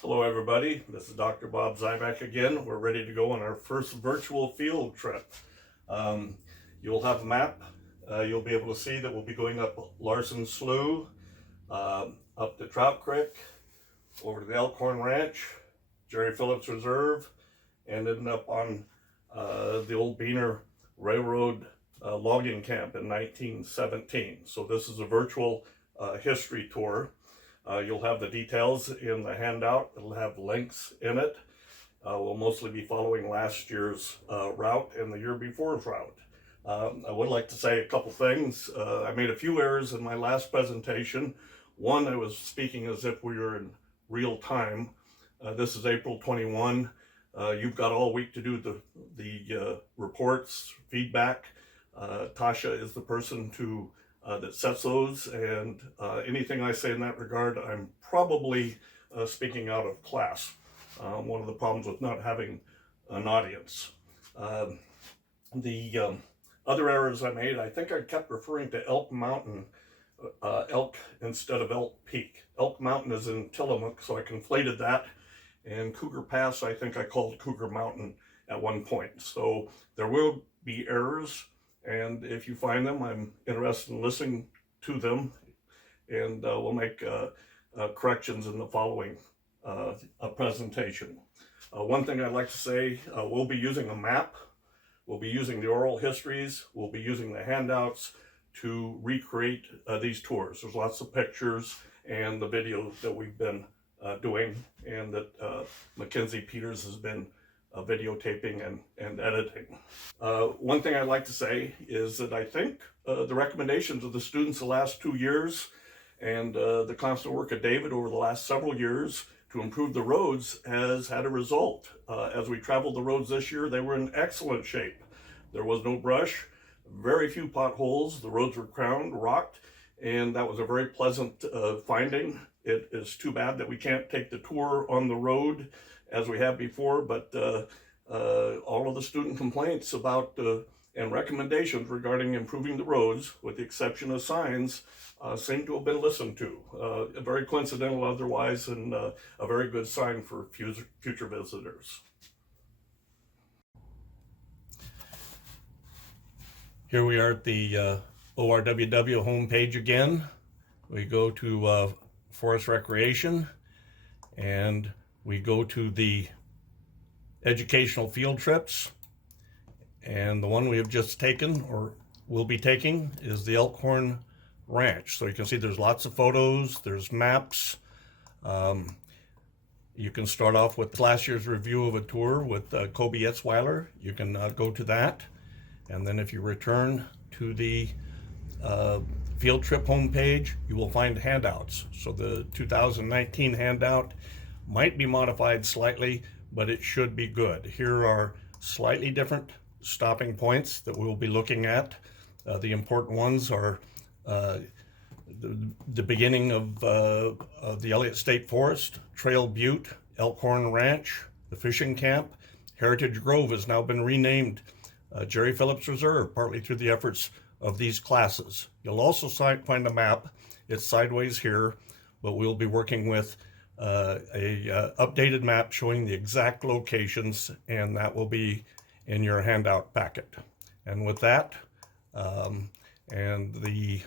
Hello everybody, this is Dr. Bob Zybach again. We're ready to go on our first virtual field trip. You'll have a map. You'll be able to see that we'll be going up Larson Slough, up to Trout Creek, over to the Elkhorn Ranch, Jerry Phillips Reserve, and ending up on the old Boehner Railroad logging camp in 1917. So this is a virtual history tour. You'll have the details in the handout. It'll have links in it. We'll mostly be following last year's route and the year before's route. I would like to say a couple things. I made a few errors in my last presentation. One, I was speaking as if we were in real time. This is April 21. You've got all week to do the reports, feedback. Tasha is the person that sets those, and anything I say in that regard, I'm probably speaking out of class. One of the problems with not having an audience. The other errors I made, I think I kept referring to Elk Mountain, Elk instead of Elk Peak. Elk Mountain is in Tillamook, so I conflated that, and Cougar Pass, I think I called Cougar Mountain at one point. So there will be errors. And if you find them, I'm interested in listening to them, and we'll make corrections in the following presentation. One thing I'd like to say, we'll be using a map, we'll be using the oral histories, we'll be using the handouts to recreate these tours. There's lots of pictures and the video that we've been doing, and that McKenzie Peters has been videotaping and editing. One thing I'd like to say is that I think the recommendations of the students the last 2 years and the constant work of David over the last several years to improve the roads has had a result. As we traveled the roads this year, they were in excellent shape. There was no brush, very few potholes, the roads were crowned, rocked, and that was a very pleasant finding. It is too bad that we can't take the tour on the road as we have before, but all of the student complaints about and recommendations regarding improving the roads, with the exception of signs, seem to have been listened to. Very coincidental otherwise, and a very good sign for future visitors. Here we are at the ORWW homepage again. We go to Forest Recreation, and we go to the educational field trips, and the one we have just taken or will be taking is the Elkhorn Ranch. So you can see there's lots of photos, there's maps. You can start off with last year's review of a tour with Kobe Etzweiler. You can go to that, and then if you return to the field trip homepage, you will find handouts. So the 2019 handout might be modified slightly, but it should be good. Here are slightly different stopping points that we'll be looking at. The important ones are the beginning of the Elliott State Forest, Trail Butte, Elkhorn Ranch, the fishing camp. Heritage Grove has now been renamed Jerry Phillips Reserve, partly through the efforts of these classes. You'll also find a map. It's sideways here, but we'll be working with a updated map showing the exact locations, and that will be in your handout packet. And with that, and the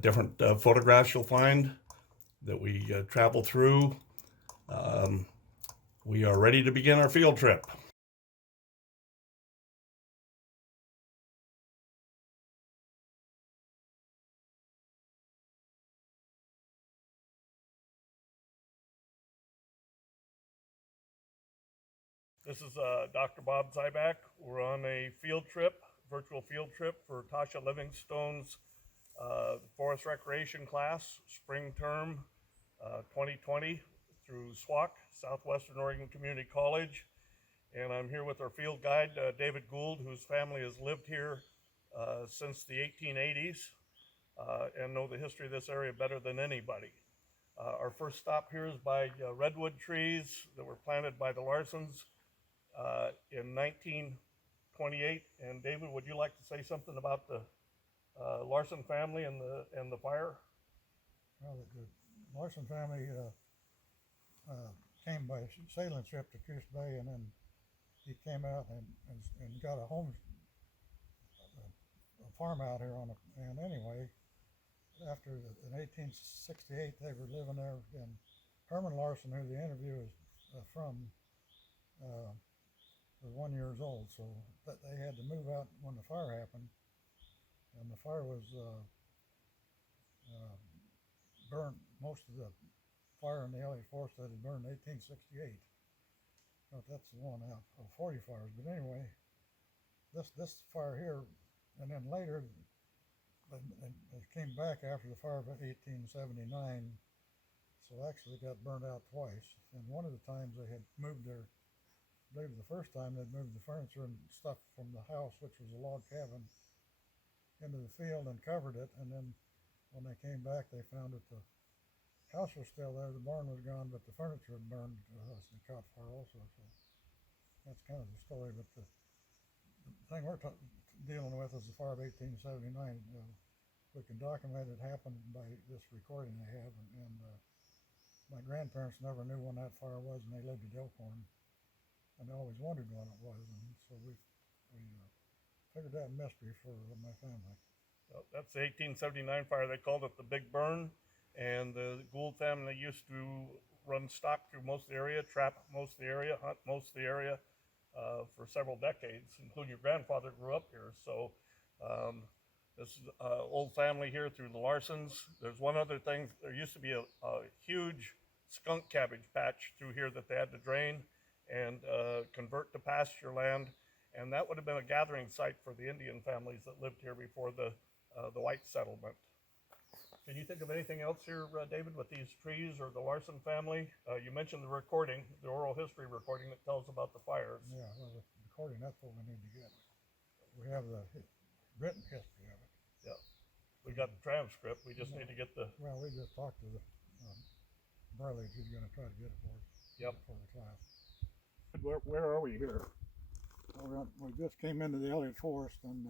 different photographs you'll find that we travel through, we are ready to begin our field trip. This is Dr. Bob Zybach. We're on a field trip, virtual field trip for Tasha Livingstone's Forest Recreation class, spring term 2020 through SWOCC, Southwestern Oregon Community College. And I'm here with our field guide, David Gould, whose family has lived here since the 1880s and know the history of this area better than anybody. Our first stop here is by redwood trees that were planted by the Larsons in 1928. And David, would you like to say something about the Larson family and the fire? Well, the Larson family came by sailing ship to Coos Bay, and then he came out and got a farm out here and anyway, after in 1868 they were living there, and Herman Larson, who the interview is from, was 1 year old, so that they had to move out when the fire happened, and the fire was burned. Most of the fire in the Elliott Forest that had burned in 1868. But that's the one out of 40 fires. But anyway, this fire here, and then later they came back after the fire of 1879. So actually got burned out twice. And one of the times they had moved their, I believe the first time they'd moved the furniture and stuff from the house, which was a log cabin, into the field and covered it. And then when they came back, they found that the house was still there, the barn was gone, but the furniture had burned and caught fire also. So that's kind of the story. But the thing we're dealing with is the fire of 1879. We can document it happened by this recording they have, and my grandparents never knew when that fire was, and they lived at Elkhorn, and they always wondered when it was, and so we figured that mystery for my family. Well, that's the 1879 fire. They called it the Big Burn, and the Gould family used to run stock through most of the area, trap most of the area, hunt most of the area for several decades, including your grandfather grew up here. So this is old family here through the Larsons. There's one other thing. There used to be a huge skunk cabbage patch through here that they had to drain and convert to pasture land, and that would have been a gathering site for the Indian families that lived here before the white settlement. Can you think of anything else here, David, with these trees or the Larson family? You mentioned the recording, the oral history recording that tells about the fires. Yeah, well, the recording, that's what we need to get. We have the written history of it. Yeah, we got the transcript. We just need to get the... Well, we just talked to the Burley, who's going to try to get it for us. Yep. For the class. Where are we here? Well, we just came into the Elliott Forest, and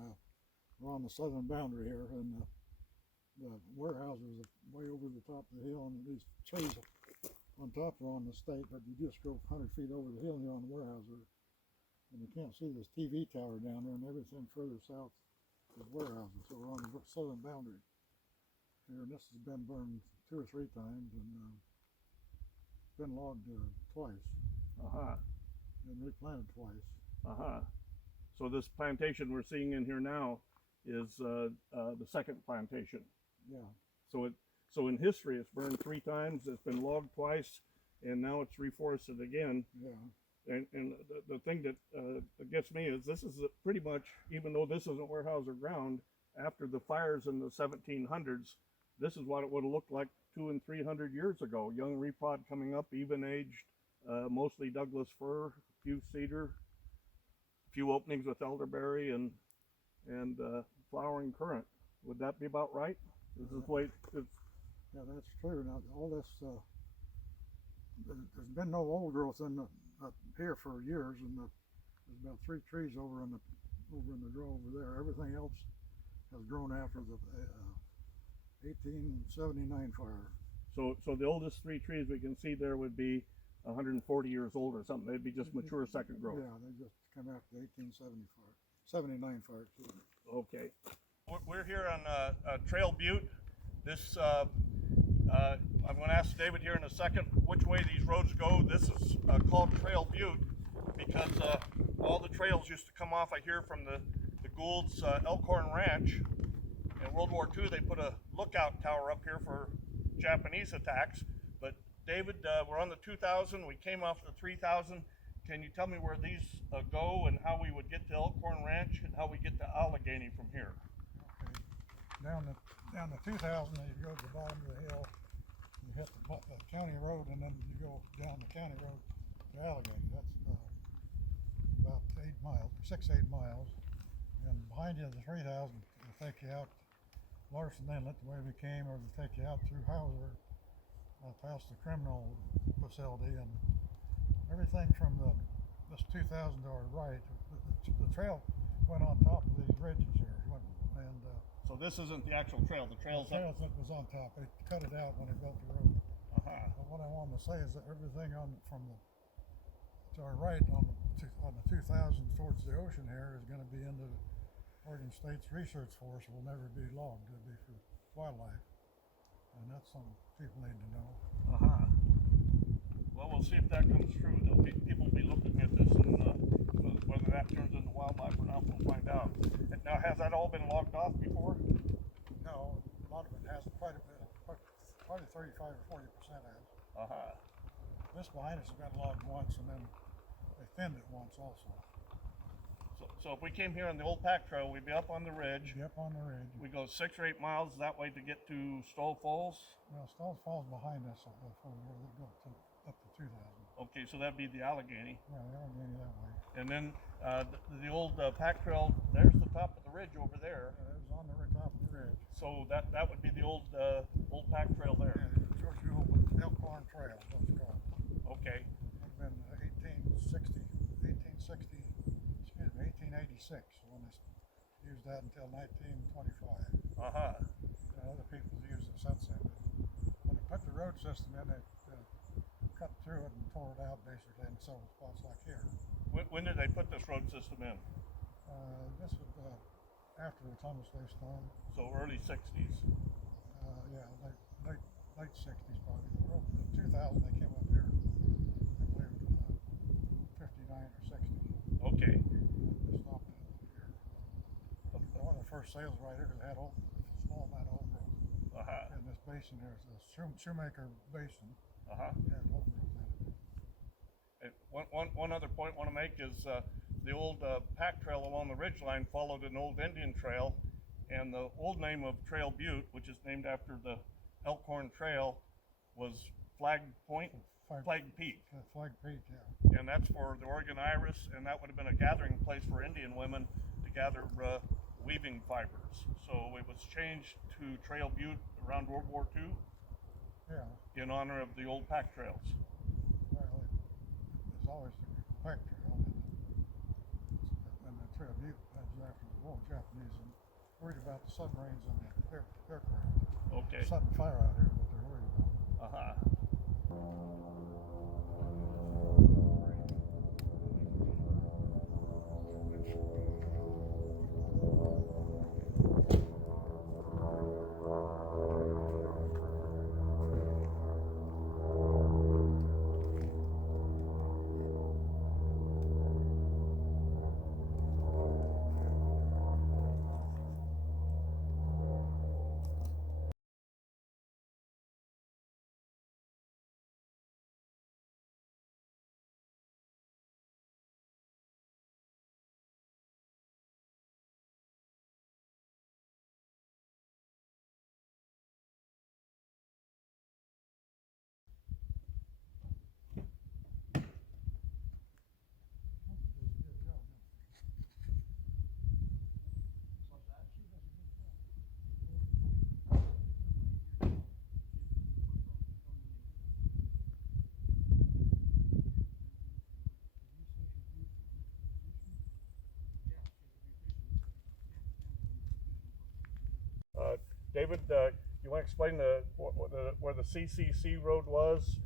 we're on the southern boundary here, and the warehouses are way over the top of the hill, and these trees on top are on the state, but you just go 100 feet over the hill and you're on the warehouses, and you can't see this TV tower down there, and everything further south is warehouses. So we're on the southern boundary here, and this has been burned 2 or 3 times, and been logged twice, and replanted twice. So this plantation we're seeing in here now is the second plantation. Yeah. So in history, it's burned 3 times. It's been logged twice, and now it's reforested again. Yeah. And the thing that gets me is this is pretty much, even though this isn't warehouse or ground, after the fires in the 1700s, this is what it would have looked like 200 and 300 years ago. Young repot coming up, even aged, mostly Douglas fir, a few cedar, a few openings with elderberry, and flowering currant. Would that be about right? This is the way it's... Yeah, that's true. Now, all this, there's been no old growth in here for years, and there's about 3 trees over in the grove over there. Everything else has grown after the 1879 fire. So the oldest 3 trees we can see there would be 140 years old or something. They'd be just mature second growth. Yeah, they just come after the 79 fire. Okay. We're here on Trail Butte. This I'm going to ask David here in a second which way these roads go. This is called Trail Butte because all the trails used to come off, I hear, from the Gould's Elkhorn Ranch. In World War II, they put a lookout tower up here for Japanese attacks. But David, we're on the 2000. We came off the 3000. Can you tell me where these go and how we would get to Elkhorn Ranch and how we get to Allegheny from here? Okay. Down the 2000, you go to the bottom of the hill, you hit the county road, and then you go down the county road to Allegheny. That's about 8 miles, 6-8 miles. And behind you, the 3000 will take you out Larson Inlet, the way we came, or they'll take you out through Hauser, past the criminal facility, and everything from this 2000 to our right. The trail went on top of these ridges here, so this isn't the actual trail. The trail's up. The trail was on top. They cut it out when they built the road. But what I wanted to say is that everything to our right on the 2000 towards the ocean here is going to be into the Oregon State's research forest. Will never be logged. It'll be for wildlife, and that's something people need to know. Well, we'll see if that comes true. People will be looking at this, and whether that turns into wildlife or not, we'll find out. And now, has that all been logged off before? No, a lot of it has quite a bit. Probably 35 or 40% has. This behind us has been logged once, and then they thinned it once also. So if we came here on the old pack trail, we'd be up on the ridge. Yep, on the ridge. We go 6 or 8 miles that way to get to Stoll Falls. Well, Stoll Falls behind us before we go up to 2000. Okay, so that'd be the Allegheny. Yeah, the Allegheny that way. And then the old pack trail, there's the top of the ridge over there. Yeah, it was on the top of the ridge. So that would be the old pack trail there. Yeah, George Gould Elkhorn Trail, what it's called. Okay. It's been 1886 when they used that until 1925. Other people have used it since then. When they put the road system in, they cut through it and tore it out basically in several spots like here. When did they put this road system in? This was after the Columbus Day storm. So early 60s. Yeah, late 60s probably. In 2000 they came up here, I believe 59 or 60. Okay. They stopped it here. One of the first sales riders had a small amount of old growth. In this basin here, the Shoemaker Basin, had old growth in it. One other point I want to make is the old pack trail along the ridgeline followed an old Indian trail, and the old name of Trail Butte, which is named after the Elkhorn Trail, was Flag Peak. Flag Peak, yeah. And that's for the Oregon iris, and that would have been a gathering place for Indian women to gather weaving fibers. So it was changed to Trail Butte around World War II. Yeah. In honor of the old pack trails. Well, there's always the pack trail, and the Trail Butte was after the war. Japanese and worried about the submarines and the aircraft. Okay. Sudden fire out here, what they're worried about. David, you want to explain where the CCC road was,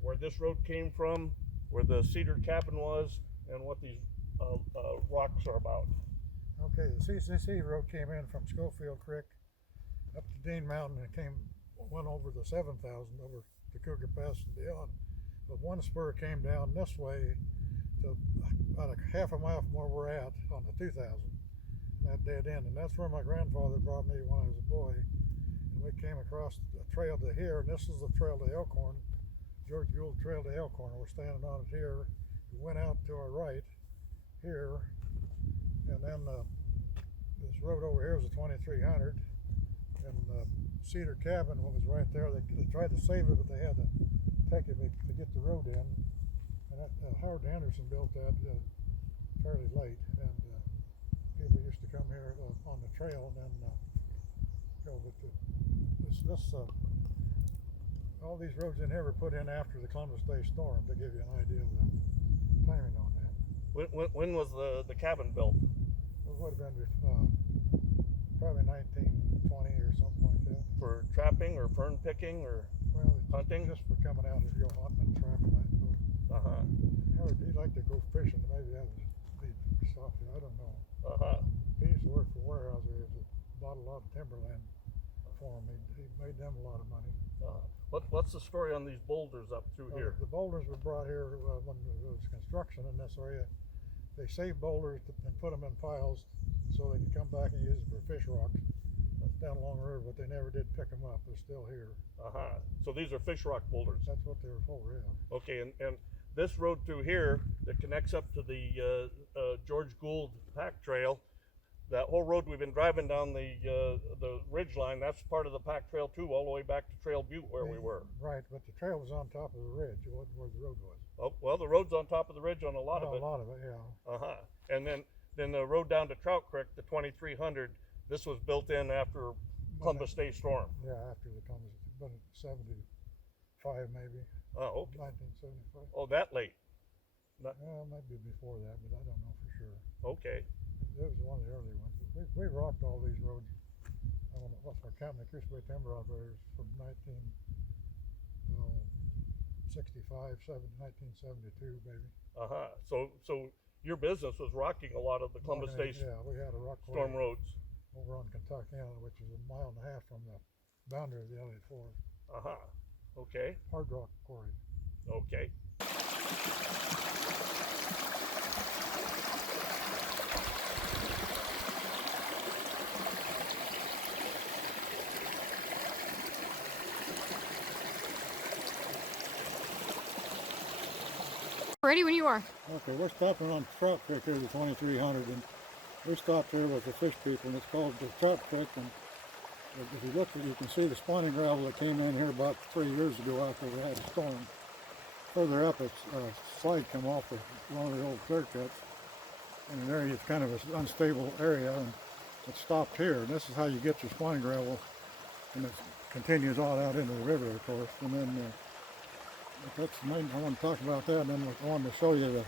where this road came from, where the Cedar cabin was, and what these rocks are about? Okay, the CCC road came in from Schofield Creek up to Dean Mountain and went over the 7,000 over to Cougar Pass and beyond. But one spur came down this way to about a half a mile from where we're at on the 2,000. That dead end, and that's where my grandfather brought me when I was a boy, and we came across a trail to here, and this is the trail to Elkhorn, George Gould Trail to Elkhorn. We're standing on it here. We went out to our right here, and then this road over here is a 2300, and Cedar cabin was right there. They tried to save it, but they had to take it to get the road in, and Howard Anderson built that fairly late, and people used to come here on the trail and then go. But all these roads in here were put in after the Columbus Day storm to give you an idea of the timing on that. When was the cabin built? It would have been probably 1920 or something like that. For trapping or fern picking or? Well, it's hunting? just for coming out and go hunting and trapping, I suppose. He'd like to go fishing, maybe that would be something, I don't know. He used to work for Weyerhaeuser. He bought a lot of timberland for him. He made them a lot of money. What's the story on these boulders up through here? The boulders were brought here when there was construction in this area. They saved boulders and put them in piles so they could come back and use them for fish rocks down along the river, but they never did pick them up. They're still here. So these are fish rock boulders. That's what they were for, yeah. Okay, and this road through here that connects up to the George Gould pack trail, that whole road we've been driving down the Ridgeline, that's part of the pack trail too, all the way back to Trail Butte where we were. Right, but the trail was on top of the ridge. It wasn't where the road was. Oh, well, the road's on top of the ridge on a lot of it. A lot of it, yeah. And then the road down to Trout Creek, the 2300, this was built in after Columbus Day storm. Yeah, after the Columbus, but 75 maybe. Oh, okay. 1975. Oh, that late. Well, maybe before that, but I don't know for sure. Okay. It was one of the early ones. We rocked all these roads. I don't know what's our company, Cruise Bay Timber Operators, from 1972 maybe. So your business was rocking a lot of the Columbus Day Yeah, we had a rock storm roads. over on Kentucky, which is a mile and a half from the boundary of the Elliott Forest. Okay. Hard rock quarry. Okay. Ready when you are. Okay, we're stopping on Trout Creek here, the 2300, and we stopped here with the fish people, and it's called the Trout Creek. And if you look, you can see the spawning gravel that came in here about 3 years ago after we had a storm. Further up, it's a slide come off of one of the old Clearcuts, and an area, it's kind of an unstable area, and it stopped here. And this is how you get your spawning gravel, and it continues on out into the river, of course. And then that's the main, I want to talk about that, and then I wanted to show you the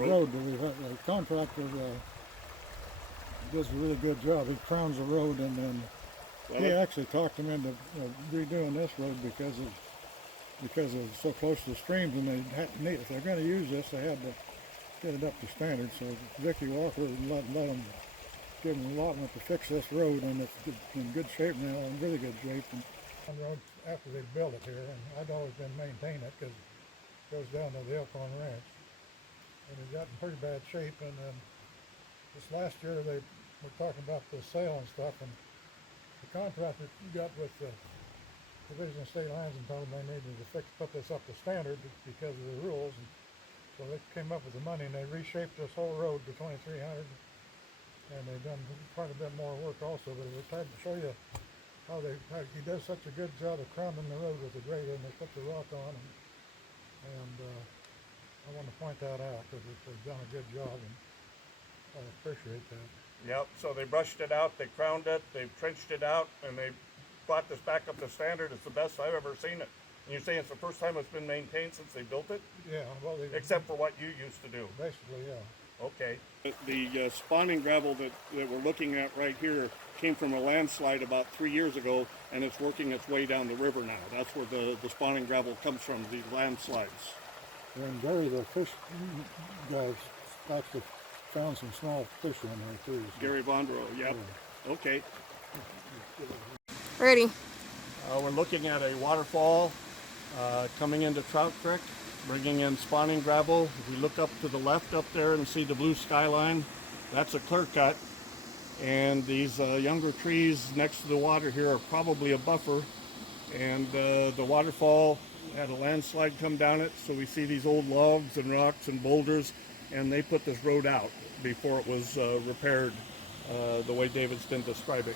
road that we've had. The contractor does a really good job. He crowns the road, and then he actually talked him into redoing this road because it's so close to the streams, and they had to if they're going to use this, they had to get it up to standard. So Vicky Walker let them give them an allotment to fix this road, and it's in good shape now, in really good shape. And road after they built it here, and I'd always been maintaining it because it goes down to the Elkhorn Ranch, and it got in pretty bad shape. And then this last year they were talking about the sale and stuff, and the contractor got with the Division of State Lands and told them they needed to put this up to standard because of the rules. And so they came up with the money, and they reshaped this whole road to 2300, and they've done quite a bit more work also. But it was time to show you how he does such a good job of crowning the road with the grader, and they put the rock on, and I want to point that out because they've done a good job, and I appreciate that. Yep, so they brushed it out, they crowned it, they trenched it out, and they brought this back up to standard. It's the best I've ever seen it. And you're saying it's the first time it's been maintained since they built it? Yeah, well, except for what you used to do. Basically, yeah. Okay. The spawning gravel that we're looking at right here came from a landslide about 3 years ago, and it's working its way down the river now. That's where the spawning gravel comes from, these landslides. And Gary, the fish guys, actually found some small fish in there too. So. Gary Vondro, yep. Yeah. Okay. Ready. We're looking at a waterfall coming into Trout Creek, bringing in spawning gravel. If you look up to the left up there and see the blue skyline, that's a Clearcut. And these younger trees next to the water here are probably a buffer. And the waterfall had a landslide come down it, so we see these old logs and rocks and boulders, and they put this road out before it was repaired the way David's been describing.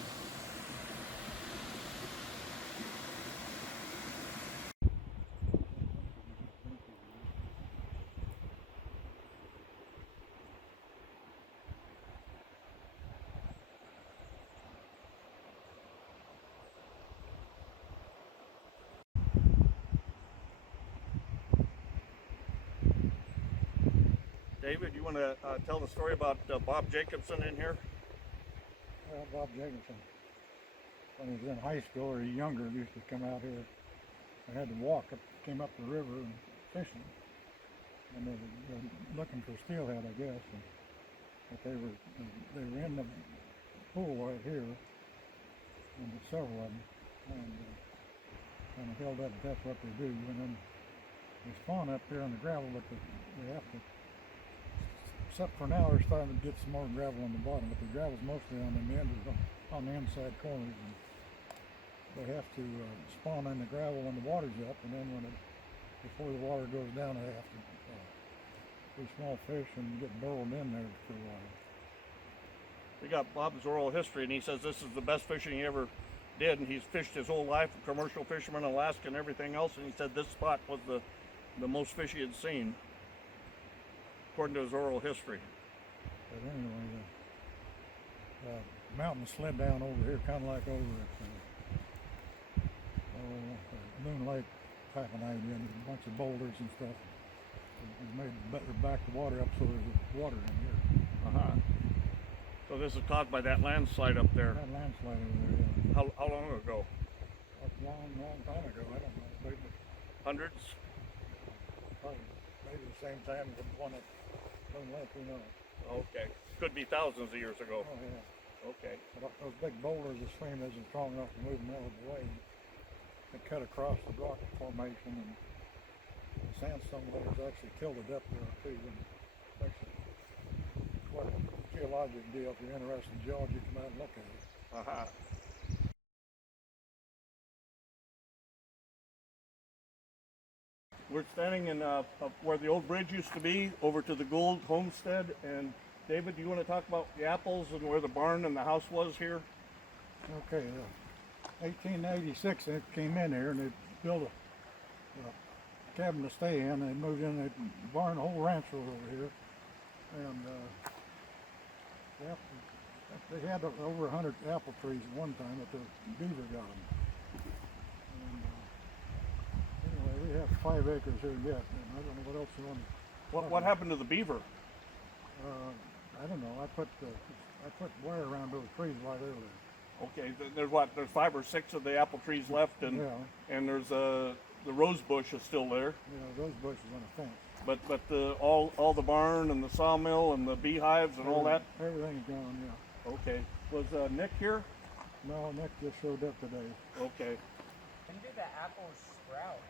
David, you want to tell the story about Bob Jacobson in here? Well, Bob Jacobson, when he was in high school or younger, used to come out here they had to walk up, came up the river and fishing, and they were looking for steelhead, I guess. But they were in the pool right here, and several of them, and kind of held up. That's what they do, and then they spawn up there on the gravel, but they have to. Except for now, they're starting to get some more gravel on the bottom, but the gravel's mostly on the inside corners. And they have to spawn in the gravel when the water's up, and then before the water goes down, they have to do small fish and get burrowed in there for a while. We got Bob's oral history, and he says this is the best fishing he ever did, and he's fished his whole life, a commercial fisherman in Alaska and everything else, and he said this spot was the most fish he had seen, according to his oral history. But anyway, the mountain slid down over here, kind of like over at Moon Lake type of idea, and a bunch of boulders and stuff. It made better back the water up, so there's water in here. So this is caused by that landslide up there. That landslide over there, yeah. How long ago? A long time ago. I don't know. Maybe Hundreds? probably maybe the same time as the one at Moon Lake, who knows? Okay. Could be thousands of years ago. Oh yeah. Okay. But those big boulders, the stream isn't strong enough to move them out of the way. They cut across the rock formation, and the sandstone layers actually tilted up there too. And makes it quite a geologic deal. If you're interested in geology, come out and look at it. We're standing in where the old bridge used to be, over to the Gould homestead. And David, do you want to talk about the apples and where the barn and the house was here? Okay. 1886, they came in here and they built a cabin to stay in. They moved in. The barn, the whole ranch was over here, and they had over 100 apple trees at one time, but the beaver got them. And anyway, we have 5 acres here yet, and I don't know what else you want. What happened to the beaver? I don't know. I put wire around those trees while they were there. Okay, there's 5 or 6 of the apple trees left, and Yeah. and there's the rose bush is still there. Those bushes on a fence. But all the barn and the sawmill and the beehives and all that. Everything's gone. Yeah. Okay. Was Nick here? No, Nick just showed up today. Okay. When did the apples sprout?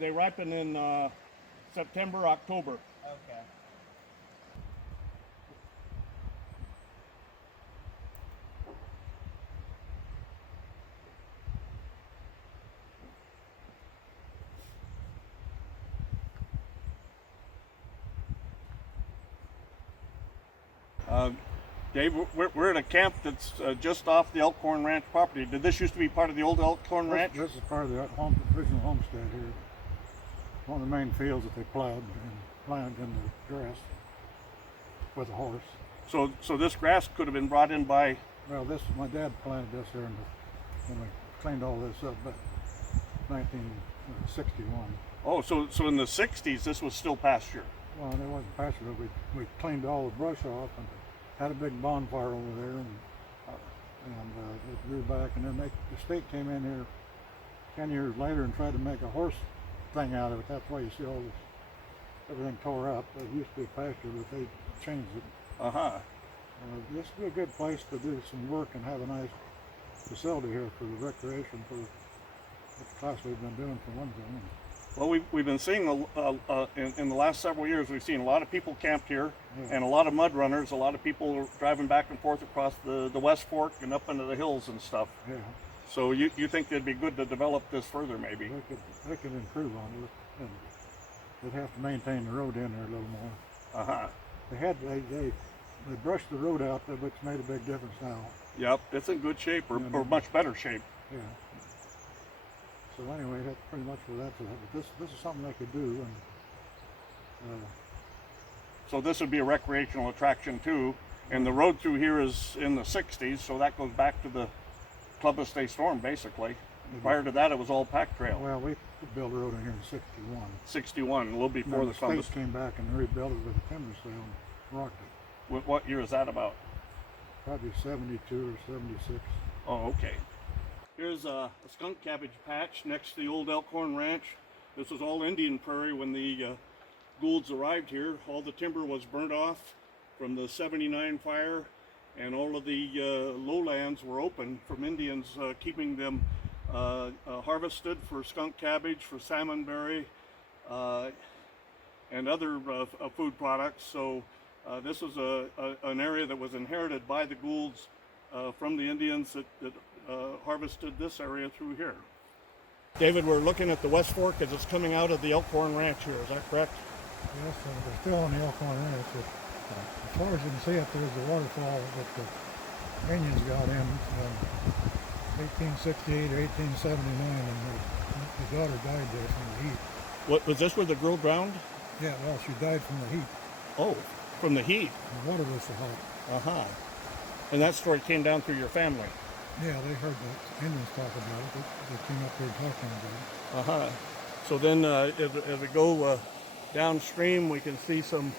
They ripen in September, October. Okay. Dave, we're at a camp that's just off the Elkhorn Ranch property. Did this used to be part of the old Elkhorn Ranch? This is part of the original homestead here. One of the main fields that they plowed and planted in the grass with a horse. So this grass could have been brought in by. Well, my dad planted this here when we cleaned all this up back 1961. Oh, so in the 60s this was still pasture. Well, it wasn't pasture, but we cleaned all the brush off and had a big bonfire over there, and it grew back. And then the state came in here 10 years later and tried to make a horse thing out of it. That's why you see all this, everything tore up. It used to be pasture, but they changed it. This would be a good place to do some work and have a nice facility here for the recreation for the class we've been doing for one thing. Well, we've been seeing in the last several years, we've seen a lot of people camped here, and a lot of mud runners, a lot of people driving back and forth across the West Fork and up into the hills and stuff. Yeah. So you think it'd be good to develop this further, maybe? They could improve on it, and they'd have to maintain the road in there a little more. They brushed the road out, which made a big difference now. Yep, it's in good shape, or much better shape. Yeah. So anyway, that's pretty much where that's at. But this is something they could do, and so this would be a recreational attraction too. And the road through here is in the 60s, so that goes back to the Columbus Day storm, basically. Prior to that, it was all pack trail. Well, we built a road in here in 61. 61, a little before the Columbus. States came back and rebuilt it with a timber sale and rocked it. What year is that about? Probably 72 or 76. Oh, okay. Here's a skunk cabbage patch next to the old Elkhorn Ranch. This was all Indian prairie when the Goulds arrived here. All the timber was burnt off from the '79 fire, and all of the lowlands were open from Indians keeping them harvested for skunk cabbage, for salmonberry, and other food products. So this was an area that was inherited by the Goulds from the Indians that harvested this area through here. David, we're looking at the West Fork as it's coming out of the Elkhorn Ranch here, is that correct? Yes, and we're still on the Elkhorn Ranch. As far as you can see up there's the waterfall that the Indians got in 1868 or 1879, and his daughter died there from the heat. What was this where the girl drowned? Yeah, well, she died from the heat. Oh, from the heat. The water was so hot. And that story came down through your family. Yeah, they heard the Indians talk about it. They came up there talking about it. So then as we go downstream, we can see some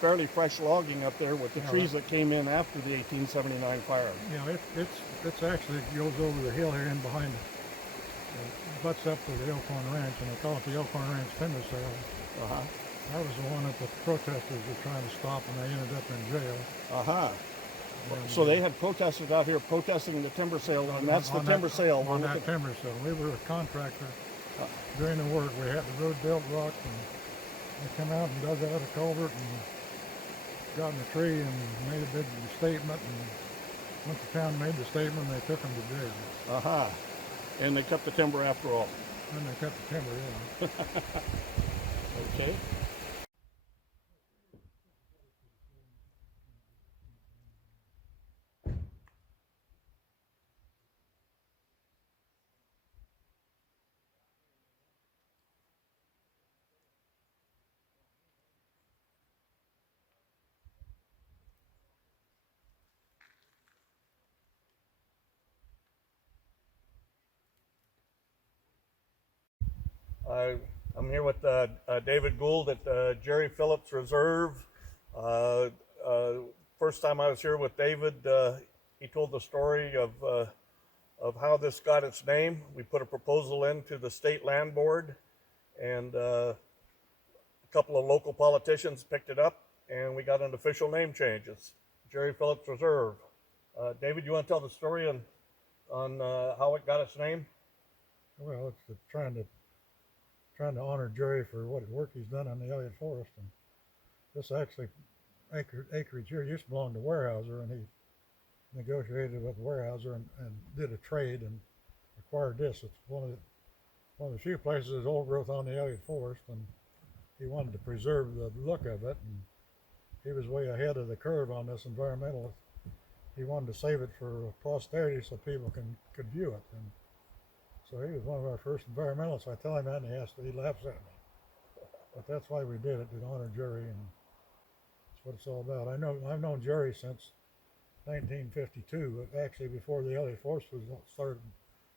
fairly fresh logging up there with the trees that came in after the 1879 fire. Yeah, it's actually goes over the hill here and behind it. Butts up to the Elkhorn Ranch, and they call it the Elkhorn Ranch timber sale. That was the one that the protesters were trying to stop, and they ended up in jail. So they had protesters out here protesting the timber sale, and that's the timber sale. On that timber sale. We were a contractor during the work. We had the road built rock, and they come out and dug out a culvert and got in a tree and made a big statement, and once the town made the statement, they took them to jail. And they kept the timber after all. And they kept the timber, yeah. Okay. I'm here with David Gould at Jerry Phillips Reserve. First time I was here with David, he told the story of how this got its name. We put a proposal into the state land board, and a couple of local politicians picked it up, and we got an official name change. It's Jerry Phillips Reserve. David, you want to tell the story on how it got its name? Well, it's trying to honor Jerry for what work he's done on the Elliott Forest. And this actually acreage here used to belong to Weyerhaeuser, and he negotiated with Weyerhaeuser and did a trade and acquired this. It's one of the few places that's old growth on the Elliott Forest, and he wanted to preserve the look of it, and he was way ahead of the curve on this environmentalist. He wanted to save it for posterity so people could view it. And so he was one of our first environmentalists. I tell him that, and he laughs at me. But that's why we did it, to honor Jerry, and that's what it's all about. I've known Jerry since 1952, actually before the Elliott Forest was started.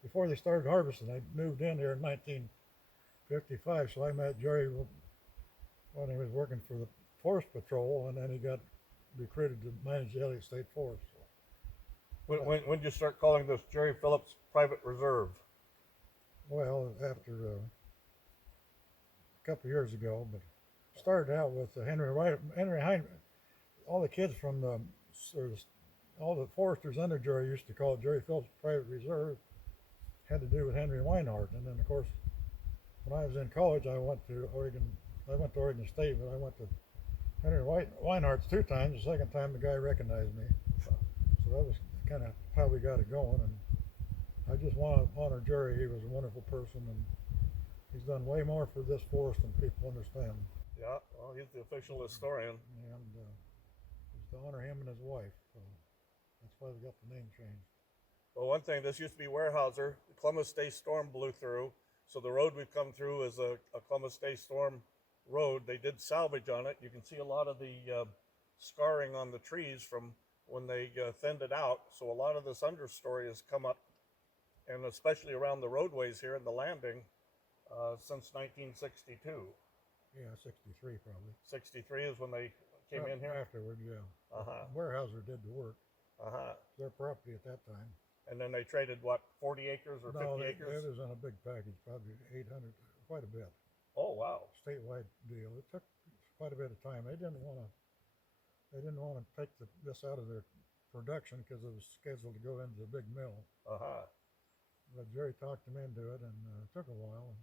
Before they started harvesting, I moved in here in 1955, so I met Jerry when he was working for the Forest Patrol, and then he got recruited to manage the Elliott State Forest. When did you start calling this Jerry Phillips Private Reserve? Well, after a couple of years ago, but started out with Henry Heinrich. All the kids from all the foresters under Jerry used to call it Jerry Phillips Private Reserve. Had to do with Henry Weinhardt, and then of course, when I was in college, I went to Oregon State, but I went to Henry Weinhardt's 2 times. The second time, the guy recognized me, so that was kind of how we got it going. And I just want to honor Jerry. He was a wonderful person, and he's done way more for this forest than people understand. Yeah, well, he's the official historian. And just to honor him and his wife. So that's why we got the name changed. Well, one thing, this used to be Weyerhaeuser. The Columbus Day storm blew through, so the road we've come through is a Columbus Day storm road. They did salvage on it. You can see a lot of the scarring on the trees from when they thinned it out. So a lot of this understory has come up, and especially around the roadways here in the landing, since 1962. Yeah, 63 probably. 63 is when they came in here? Afterward, yeah. Weyerhaeuser did the work. Their property at that time. And then they traded, what, 40 acres or 50 No, acres? it was in a big package, probably 800, quite a bit. Oh, wow. Statewide deal. It took quite a bit of time. They didn't want to take this out of their production because it was scheduled to go into the big mill. Uh-huh. But Jerry talked them into it, and it took a while. And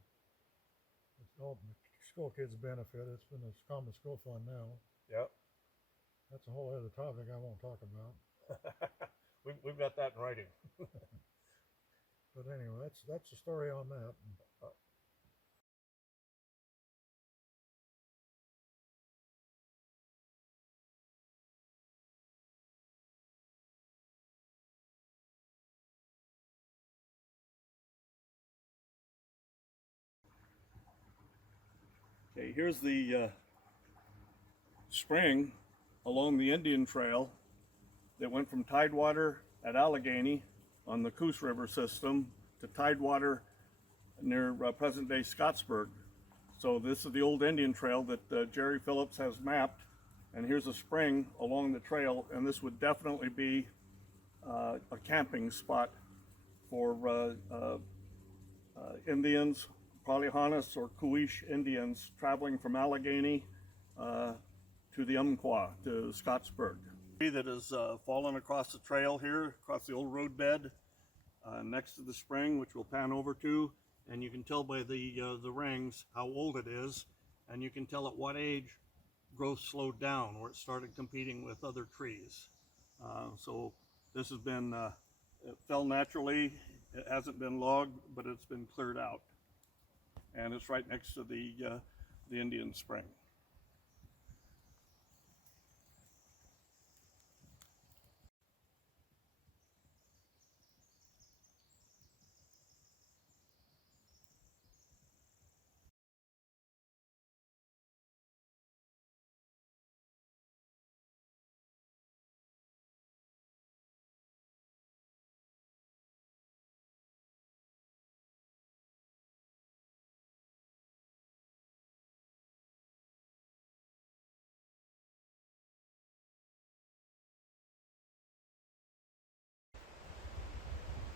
it's all the school kids benefit. It's been a common school fund now. Yep. That's a whole other topic I won't talk about. We've got that in writing. But anyway, that's the story on that. Okay, here's the spring along the Indian Trail that went from Tidewater at Allegheny on the Coos River system to Tidewater near present-day Scottsburg. So this is the old Indian Trail that Jerry Phillips has mapped, and here's a spring along the trail, and this would definitely be a camping spot for Indians, Polyhonis or Coish Indians traveling from Allegheny to the Umpqua, to Scottsburg. That has fallen across the trail here, across the old roadbed, next to the spring, which we'll pan over to, and you can tell by the rings how old it is, and you can tell at what age growth slowed down, where it started competing with other trees. So this has been, it fell naturally, it hasn't been logged, but it's been cleared out. And it's right next to the Indian Spring.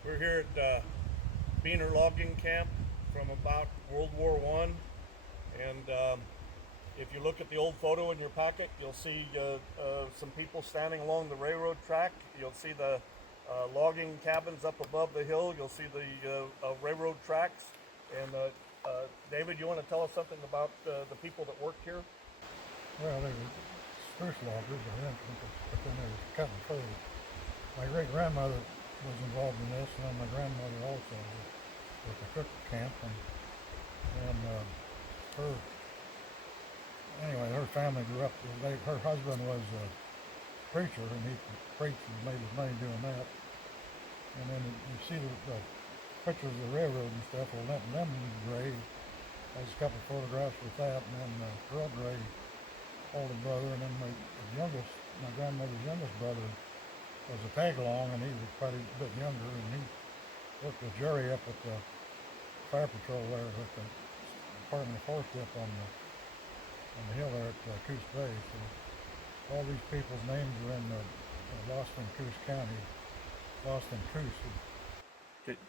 We're here at Boehner Logging Camp from about World War I, and if you look at the old photo in your packet, you'll see some people standing along the railroad track. You'll see the logging cabins up above the hill. You'll see the railroad tracks. And David, you want to tell us something about the people that worked here? Well, they were spruce loggers, but then they were cutting fur. My great-grandmother was involved in this, and then my grandmother also with the cook camp, and her family grew up. Her husband was a preacher, and he preached and made his money doing that. And then you see the pictures of the railroad and stuff. Well, Lem Gray has a couple of photographs with that, and then Earl Gray, older brother, and then my grandmother's youngest brother was a tag-along, and he was quite a bit younger, and he worked with Jerry up at the fire patrol there with the Department of Forest up on the hill there at Coos Bay. So all these people's names are in Lost in Coos County, Lost in Coos.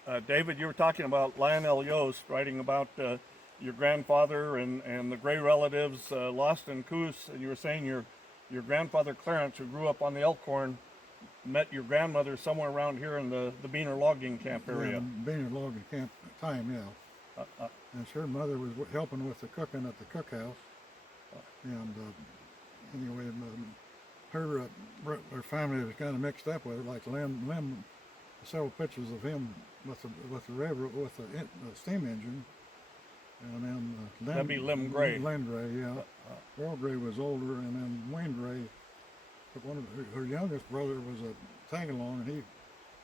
Okay. David, you were talking about Lionel Yost writing about your grandfather and the Gray relatives lost in Coos, and you were saying your grandfather Clarence, who grew up on the Elkhorn, met your grandmother somewhere around here in the Boehner Logging Camp area. Yeah, Boehner Logging Camp time, yeah. And her mother was helping with the cooking at the cookhouse. And anyway, her family was kind of mixed up with it. Like Lem, several pictures of him with the railroad, with the steam engine. And then that'd be Lem Gray. Lem Gray, yeah. Earl Gray was older, and then Wayne Gray. One of her youngest brother was a tag-along, and he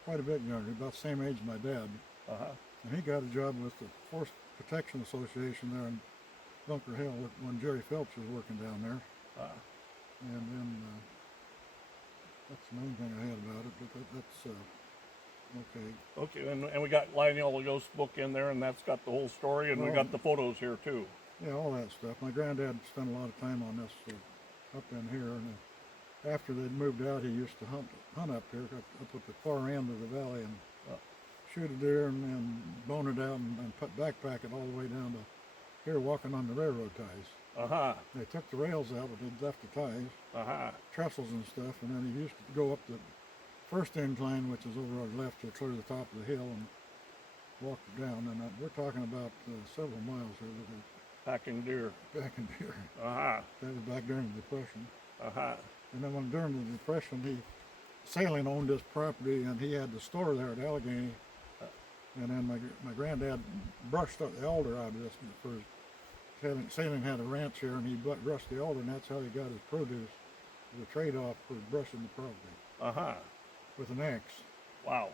quite a bit younger, about the same age as my dad. And he got a job with the Forest Protection Association there in Bunker Hill when Jerry Phillips was working down there. And then that's the main thing I had about it, but that's okay. Okay, and we got Lionel Yost's book in there, and that's got the whole story, and we got the photos here too. Yeah, all that stuff. My granddad spent a lot of time on this up in here, and after they'd moved out, he used to hunt up here, up at the far end of the valley, and shoot a deer and bone it out and backpack it all the way down to here walking on the railroad ties. Uh-huh. They took the rails out, but they left the ties, Uh-huh. trestles and stuff, and then he used to go up the first incline, which is over on the left, to clear the top of the hill and walk down. And we're talking about several miles here with Packing deer. backing deer. Uh-huh. That was back during the Depression. Uh-huh. And then during the Depression, Sailing owned this property, and he had the store there at Allegheny. And then my granddad brushed the alder out of this for Sailing had a ranch here, and he brushed the alder, and that's how he got his produce. The trade-off for brushing the property Uh-huh. with an axe. Wow.